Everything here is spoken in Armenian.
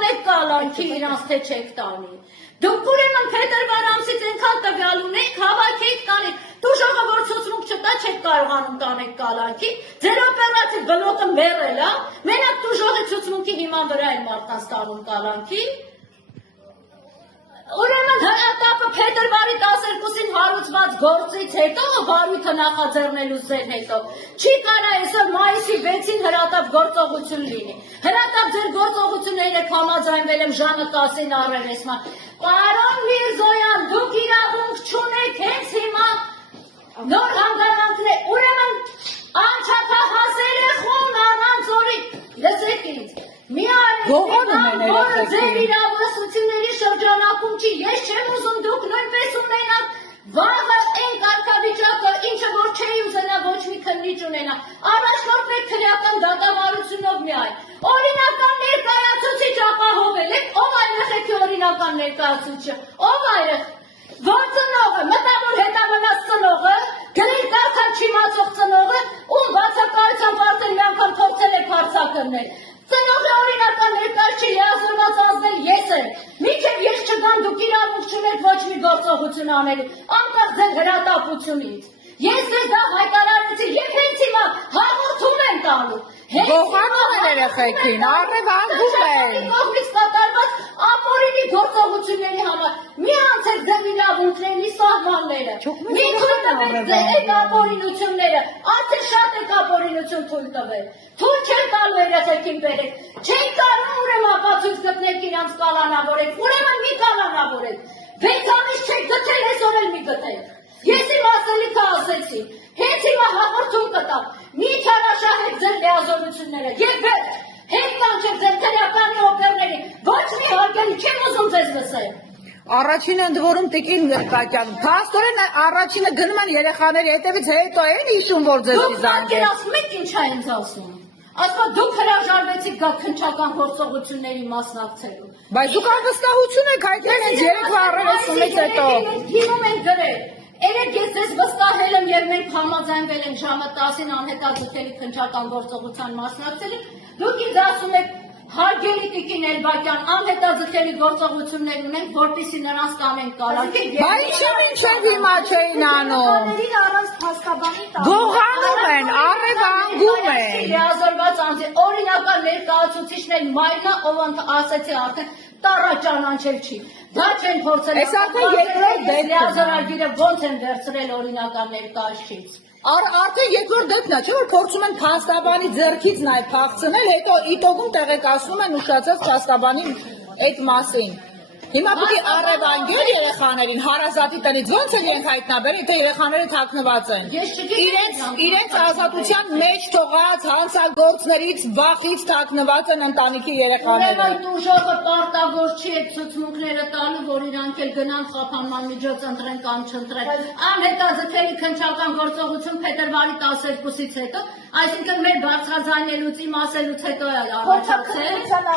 տանեք կալանքի իրանց թե չեք տանի։ Դուք ուրեմն փետրվար ամսից այնքան տվյալ ունեք, հավաքեք տանեք։ Դուժողը որ ցուցմունք չտա, չեք կարողանում տանեք կալանքի, ձեր օպերատիվ բլոկը մեռել է, մենակ դուժողի ցուցմունքի հիման վրա են մարդկանց տանում կալանքի։ Ուրեմն հրատապը փետրվարի 12-ին հարուցված գործից հետո, վարույթը նախաձեռնելուց ձեր հետո, չի կարա այսօր մայիսի 6-ին հրատապ գործողություն լինի։ Հրատապ ձեր գործողությունները համաձայնվել եմ Ժանը 10-ին առերեսման։ Պարոն Միրզոյան, դուք իրավունք չունեք հենց հիմա նոր հանգամանքներ, ուրեմն անչափահաս երեխուն առանց օրի, լսեք ինձ, մի արեք, որը ձեր իրավասությունների շրջանակում չի, ես չեմ ուզում դուք նույնպես ունենաք, վաղը այն կարգավիճակը, ինչը որ չէի ուզենա ոչ մի քննիչ ունենա, առաջնորդվեք քրեական դատավարությունով միայն, օրինական ներկայացուցիչ ապահովել եք, ով այրեխեքի օրինական ներկայացուցիչը, ով այրեղ, որ ծնողը, մտավոր հետավնաց ծնողը, գրել կարգան չիմացող ծնողը, ում բացակայությամբ արդեն մի անգամ փորձել եք հարցակրնել, ծնողը օրինական ներկայացուցիչ լիազորված ազդել ես եմ, մինչև ես չգամ դուք իրավունք չունեք ոչ մի գործողություն անելու, անկախ ձեր հրատապությունից։ Ես ձեզ դա հայտարարեցի և հենց հիմա հաղորդում եմ տալու։ Գողանում են երեխեքին, առևանգում են։ Կողմից կատարված ապօրինի գործողությունների համար մի անցեք ձեր իրավունքների սահմանները։ Մի թույլ տվեք ձեր այդ ապօրինությունները, արդեն շատ եք ապօրինություն թույլ տվել։ Թույլ չեն տալու երեխեքին բերեք։ Չեն կարող ուրեմն ապացույց գտնեք իրանց կալանավորեք, ուրեմն մի կալանավորեք։ 6 ամիս չեք գտել, այսօր էլ մի գտեք։ Ես իմ ասելիքը ասեցի, հենց հիմա հաղորդում կտամ, մի չարաշահեք ձեր լիազորությունները, և վերջ, հետ կանչեք ձեր քրեականի օպերների, ոչ մի հարգելի, չեմ ուզում ձեզ լսել։ Առաջինը ընդ որում տիկին Գրկակյան, փաստորեն առաջինը գնում են երեխաների հետևից հետո են հիշում, որ ձեզ զանգել։ Դուք պատկերացնում եք ինչ ա ինձ ասում։ Ասում դուք հրաժարվեցիք գա քննչական գործողությունների մասնակցելու։ Բայց դուք անվստահություն եք հայտնել հենց 3 առերեսումից հետո։ Գինում են գրել։ Երեք ես ձեզ վստահել եմ և մենք համաձայնվել ենք ժամը 10-ին անհետաձգելի քննչական գործողության մասնակցելու, դուք ինձ ասում եք հարգելի տիկին Էլբակյան, անհետաձգելի գործողություններ ունենք, որպեսզի նրանց կանենք կալանքի։ Բայց ինչու հիմա չէին անում։ Գողանում են, առևանգում են։ Լիազորված անձի օրինական ներկայացուցիչն էլ մայրն է, ով ասեցի արդեն տառաճանանչել չի։ Դա չեն փորձել։ Այս արդեն երկրորդ դեպքն է։ Լիազորագիրը ոնց են վերցրել օրինական ներկայացուցիչ։ Արդեն երկրորդ դեպքն է, չէ՞ որ փորձում են փաստաբանի ձեռքից նաև փախցնել, հետո իտոգում տեղեկացնում են ուշացած փաստաբանի այդ մասին։ Հիմա պիտի առևանգել երեխաներին հարազատի տնից, ոնց են իրենք հայտնաբերել, թե երեխաները թաքնված են։ Իրենց ազատության մեջ թողած հանցագործներից վախից թաքնված են ընտանիքի երեխաները։ Ուրեմն տուժողը պարտավոր չի այդ ցուցմունքները տալու, որ իրանք էլ գնան խափանման միջոց ընտրեն կամ չընտրեն։ Անհետաձգելի քննչական գործողություն փետրվարի 12-ից հետո, այսինքն մեր բարձրաձայնելուց, իմ ասելուց հետո է առաջացել։